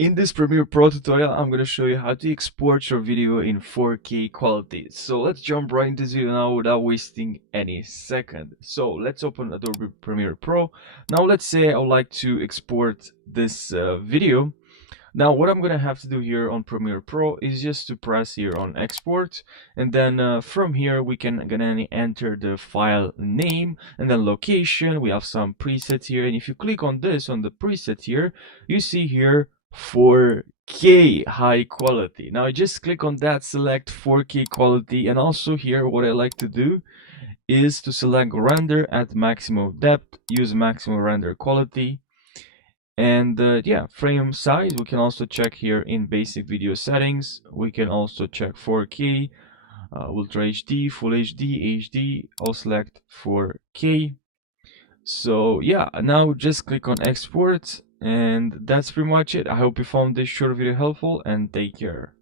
In this Premiere Pro tutorial, I'm going to show you how to export your video in 4K quality. So let's jump right into this video now without wasting any second. So let's open Adobe Premiere Pro. Now let's say I would like to export this video. Now what I'm going to have to do here on Premiere Pro is just to press here on export, and then from here we can gonna enter the file name and then location. We have some presets here, and if you click on this on the preset here, you see here 4K high quality. Now I just click on that, select 4K quality, and also here what I like to do is to select render at maximum depth, use maximum render quality, and yeah, frame size we can also check here in basic video settings. We can also check 4K, Ultra HD, Full HD, HD. I'll select 4K. So yeah, now just click on export, and that's pretty much it. I hope you found this short video helpful, and take care.